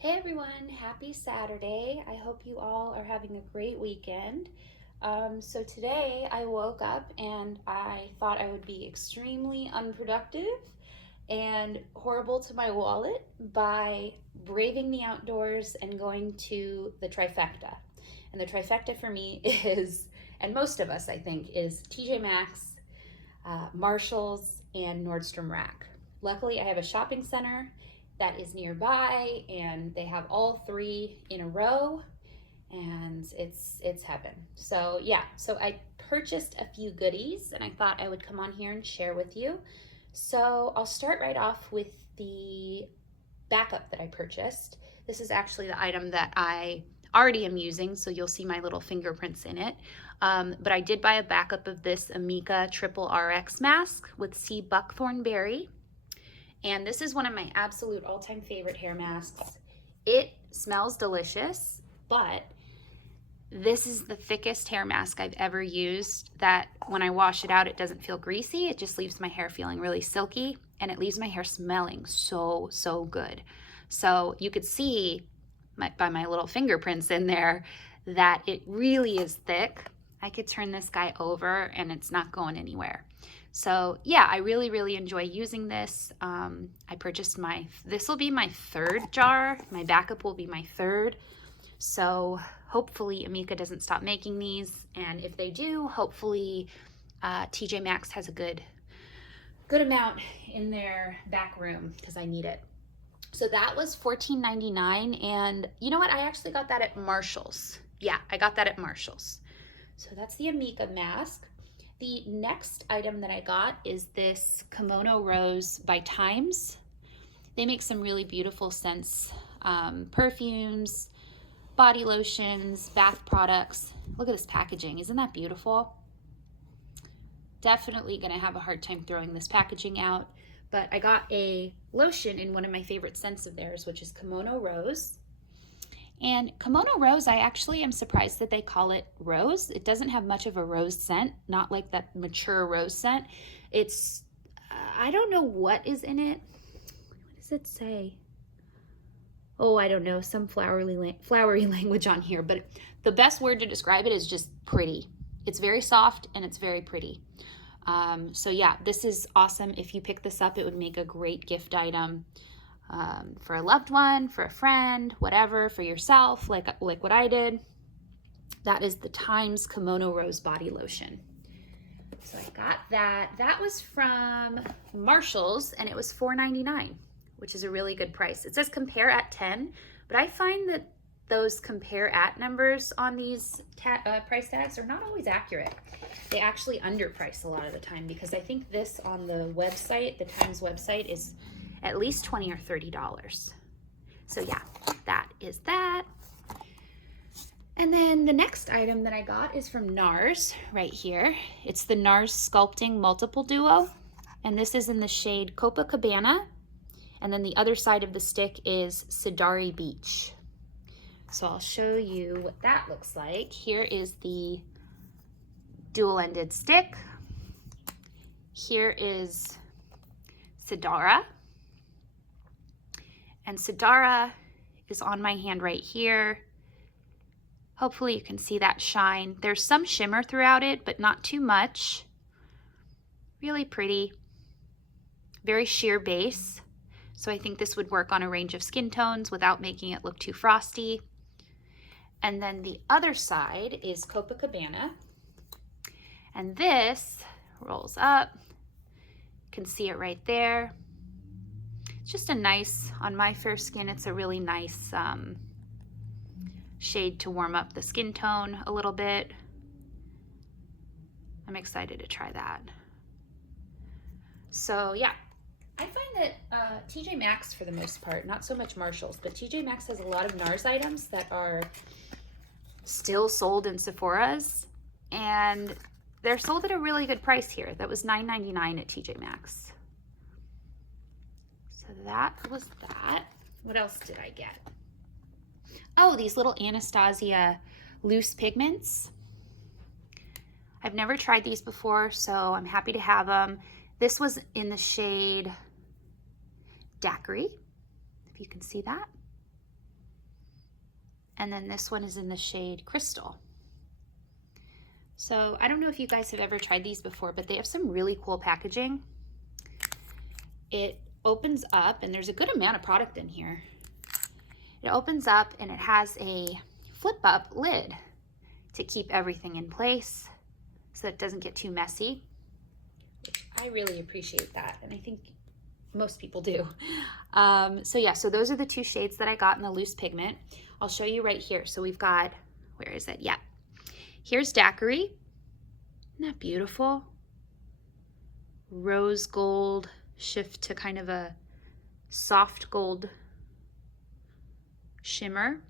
Hey everyone, happy Saturday. I hope you all are having a great weekend. So today I woke up and I thought I would be extremely unproductive and horrible to my wallet by braving the outdoors and going to the trifecta. And the trifecta for me is, and most of us I think, is TJMaxx, Marshalls, and Nordstrom Rack. Luckily, I have a shopping center that is nearby, and they have all three in a row, and it's heaven. So yeah, so I purchased a few goodies, and I thought I would come on here and share with you. So I'll start right off with the backup that I purchased. This is actually the item that I already am using, so you'll see my little fingerprints in it. But I did buy a backup of this Amika Triple RX mask with sea buckthorn berry. And this is one of my absolute all-time favorite hair masks. It smells delicious, but this is the thickest hair mask I've ever used that when I wash it out, it doesn't feel greasy. It just leaves my hair feeling really silky, and it leaves my hair smelling so, so good. So you could see by my little fingerprints in there that it really is thick. I could turn this guy over and it's not going anywhere. So yeah, I really enjoy using this. I purchased this will be my third jar. My backup will be my third. So hopefully Amika doesn't stop making these. And if they do, hopefully TJMaxx has a good amount in their back room because I need it. So that was $14.99, and you know what? I actually got that at Marshalls. Yeah, I got that at Marshalls. So that's the Amika mask. The next item that I got is this Kimono Rose by Times. They make some really beautiful scents, perfumes, body lotions, bath products. Look at this packaging. Isn't that beautiful? Definitely gonna have a hard time throwing this packaging out, but I got a lotion in one of my favorite scents of theirs, which is Kimono Rose. And Kimono Rose, I actually am surprised that they call it rose. It doesn't have much of a rose scent, not like that mature rose scent. It's, I don't know what is in it. What does it say? Oh, I don't know, some flowery language on here, but the best word to describe it is just pretty. It's very soft and it's very pretty. So yeah, this is awesome. If you pick this up, it would make a great gift item for a loved one, for a friend, whatever, for yourself, like what I did. That is the Times Kimono Rose Body Lotion. So I got that. That was from Marshalls, and it was $4.99, which is a really good price. It says compare at 10, but I find that those compare at numbers on these price tags are not always accurate. They actually underprice a lot of the time, because I think this on the website, the Times website, is at least $20 or $30. So yeah, that is that. And then the next item that I got is from NARS right here. It's the NARS Sculpting Multiple Duo, and this is in the shade Copacabana. And then the other side of the stick is Sidari Beach. So I'll show you what that looks like. Here is the dual-ended stick. Here is Sidara. And Sidara is on my hand right here. Hopefully you can see that shine. There's some shimmer throughout it, but not too much. Really pretty. Very sheer base. So I think this would work on a range of skin tones without making it look too frosty. And then the other side is Copacabana. And this rolls up. You can see it right there. It's just a nice, on my fair skin, it's a really nice shade to warm up the skin tone a little bit. I'm excited to try that. So yeah, I find that TJMaxx, for the most part, not so much Marshalls, but TJMaxx has a lot of NARS items that are still sold in Sephora's, and they're sold at a really good price here. That was $9.99 at TJMaxx. So that was that. What else did I get? Oh, these little Anastasia loose pigments. I've never tried these before, so I'm happy to have them. This was in the shade Daiquiri, if you can see that. And then this one is in the shade Crystal. So I don't know if you guys have ever tried these before, but they have some really cool packaging. It opens up, and there's a good amount of product in here. It opens up and it has a flip up lid to keep everything in place so that it doesn't get too messy. I really appreciate that, and I think most people do. So yeah, so those are the two shades that I got in the loose pigment. I'll show you right here. So we've got, where is it? Yeah. Here's Daiquiri. Isn't that beautiful? Rose gold shift to kind of a soft gold shimmer.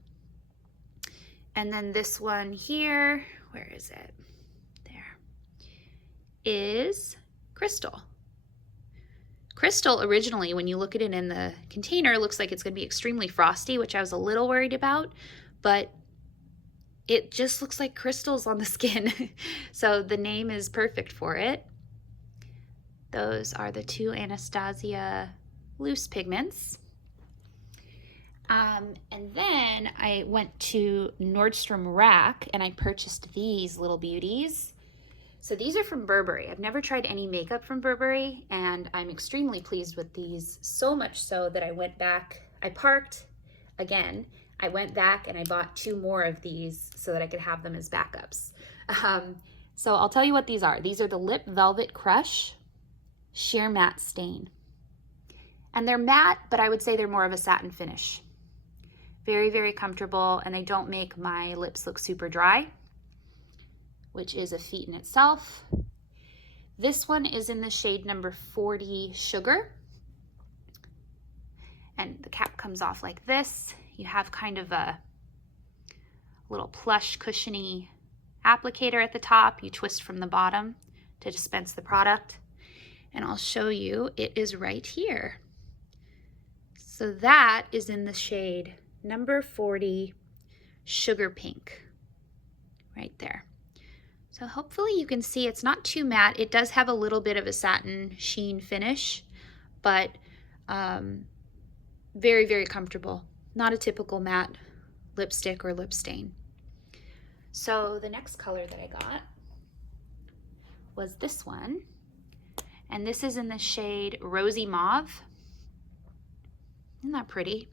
And then this one here, where is it? There, is Crystal. Crystal originally, when you look at it in the container, looks like it's going to be extremely frosty, which I was a little worried about, but it just looks like crystals on the skin. So the name is perfect for it. Those are the two Anastasia loose pigments. And then I went to Nordstrom Rack and I purchased these little beauties. So these are from Burberry. I've never tried any makeup from Burberry, and I'm extremely pleased with these, so much so that I went back, I parked again, I went back and I bought 2 more of these so that I could have them as backups. So I'll tell you what these are. These are the Lip Velvet Crush Sheer Matte Stain. And they're matte, but I would say they're more of a satin finish. Very, very comfortable, and they don't make my lips look super dry, which is a feat in itself. This one is in the shade number 40 Sugar. And the cap comes off like this. You have kind of a little plush, cushiony applicator at the top. You twist from the bottom to dispense the product. And I'll show you, it is right here. So that is in the shade number 40 Sugar Pink, right there. So hopefully you can see it's not too matte. It does have a little bit of a satin sheen finish, but very, very comfortable. Not a typical matte lipstick or lip stain. So the next color that I got was this one. And this is in the shade Rosy Mauve. Isn't that pretty?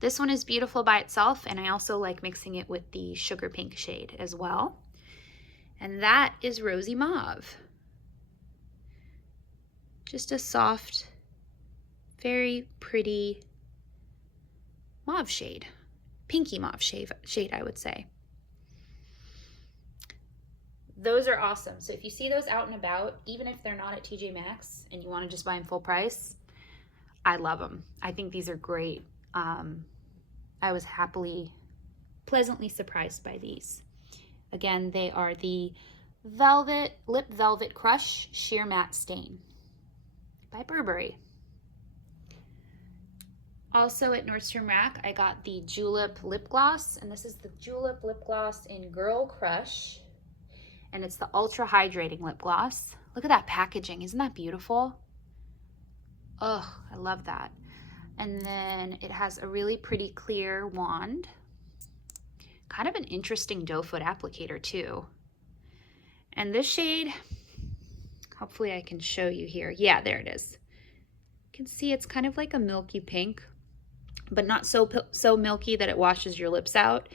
This one is beautiful by itself, and I also like mixing it with the Sugar Pink shade as well. And that is Rosy Mauve. Just a soft, very pretty mauve shade. Pinky mauve shade, I would say. Those are awesome. So if you see those out and about, even if they're not at TJMaxx and you want to just buy them full price, I love them. I think these are great. I was pleasantly surprised by these. Again, they are the Lip Velvet Crush Sheer Matte Stain by Burberry. Also at Nordstrom Rack, I got the Julep Lip Gloss, and this is the Julep Lip Gloss in Girl Crush, and it's the Ultra Hydrating Lip Gloss. Look at that packaging. Isn't that beautiful? Oh, I love that. And then it has a really pretty clear wand. Kind of an interesting doe foot applicator too. And this shade, hopefully I can show you here. Yeah, there it is. You can see it's kind of like a milky pink, but not so milky that it washes your lips out.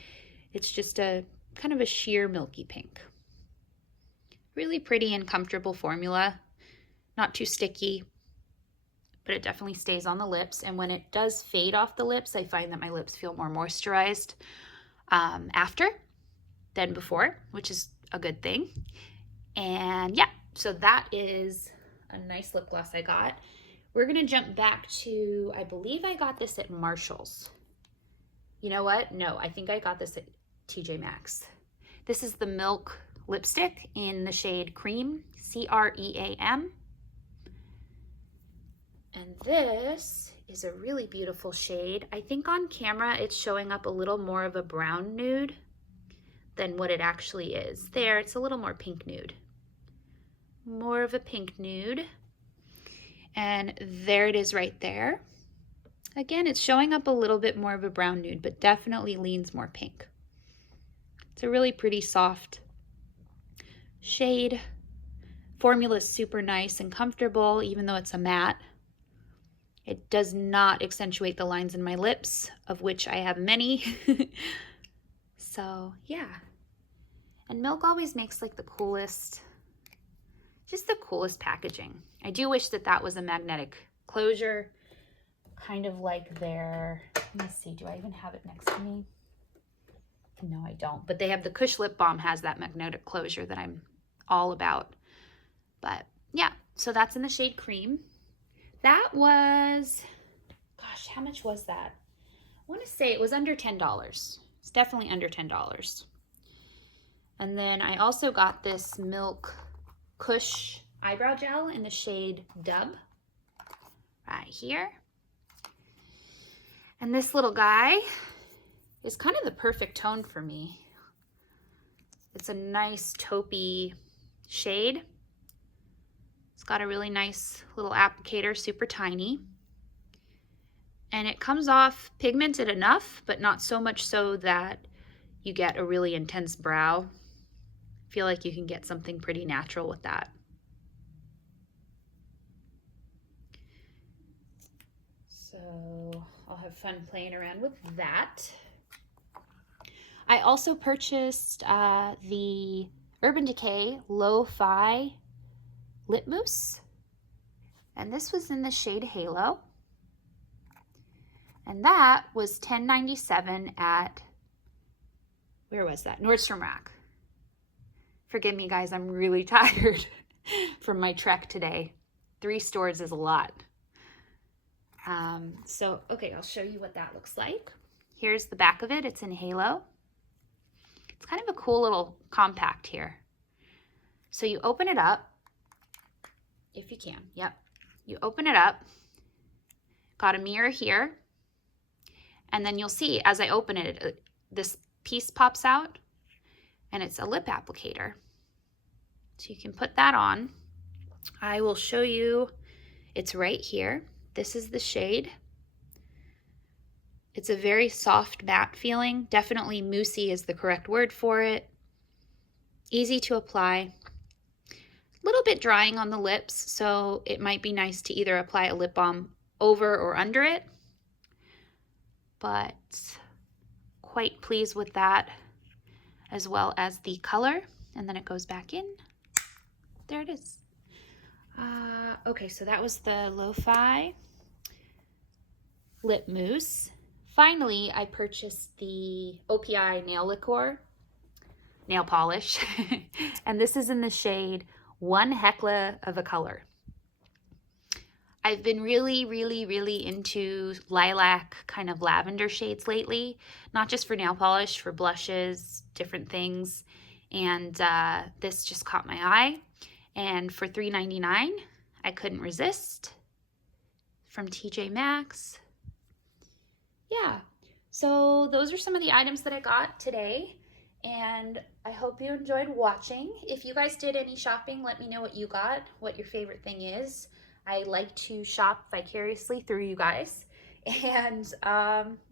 It's just a kind of a sheer milky pink. Really pretty and comfortable formula. Not too sticky, but it definitely stays on the lips. And when it does fade off the lips, I find that my lips feel more moisturized after than before, which is a good thing. And yeah, so that is a nice lip gloss I got. We're gonna jump back to, I believe I got this at Marshall's. You know what? No, I think I got this at TJMaxx. This is the Milk lipstick in the shade Cream, C-R-E-A-M. And this is a really beautiful shade. I think on camera it's showing up a little more of a brown nude than what it actually is. There, it's a little more pink nude. More of a pink nude. And there it is right there. Again, it's showing up a little bit more of a brown nude, but definitely leans more pink. It's a really pretty soft shade. Formula is super nice and comfortable, even though it's a matte. It does not accentuate the lines in my lips, of which I have many. So yeah. And Milk always makes like the coolest, just the coolest packaging. I do wish that that was a magnetic closure, kind of like their, let me see, do I even have it next to me? No, I don't. But they have the Kush Lip Balm has that magnetic closure that I'm all about. But yeah, so that's in the shade Cream. That was, gosh, how much was that? I want to say it was under $10. It's definitely under $10. And then I also got this Milk Kush eyebrow gel in the shade Dub right here. And this little guy is kind of the perfect tone for me. It's a nice taupey shade. It's got a really nice little applicator, super tiny. And it comes off pigmented enough, but not so much so that you get a really intense brow. I feel like you can get something pretty natural with that. So I'll have fun playing around with that. I also purchased the Urban Decay Lo-Fi Lip Mousse. And this was in the shade Halo. And that was $10.97 at, where was that? Nordstrom Rack. Forgive me, guys, I'm really tired from my trek today. 3 stores is a lot. So, okay, I'll show you what that looks like. Here's the back of it. It's in Halo. It's kind of a cool little compact here. So you open it up, if you can. Yep. You open it up. Got a mirror here. And then you'll see as I open it, this piece pops out and it's a lip applicator. So you can put that on. I will show you, it's right here. This is the shade. It's a very soft matte feeling. Definitely moussey is the correct word for it. Easy to apply. A little bit drying on the lips, so it might be nice to either apply a lip balm over or under it. But quite pleased with that, as well as the color. And then it goes back in. There it is. Okay, so that was the Lo-Fi Lip Mousse. Finally, I purchased the OPI Nail Liqueur nail polish. And this is in the shade One Hecla of a Color. I've been really into lilac kind of lavender shades lately, not just for nail polish, for blushes, different things. And this just caught my eye. And for $3.99, I couldn't resist. From TJMaxx. Yeah, so those are some of the items that I got today. And I hope you enjoyed watching. If you guys did any shopping, let me know what you got, what your favorite thing is. I like to shop vicariously through you guys. And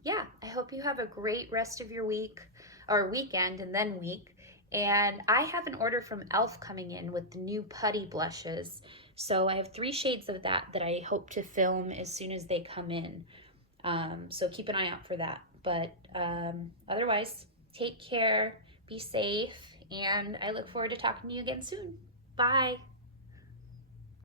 yeah, I hope you have a great rest of your week, or weekend and then week. And I have an order from e.l.f. coming in with the new putty blushes. So I have 3 shades of that I hope to film as soon as they come in. So keep an eye out for that. But otherwise, take care, be safe, and I look forward to talking to you again soon. Bye.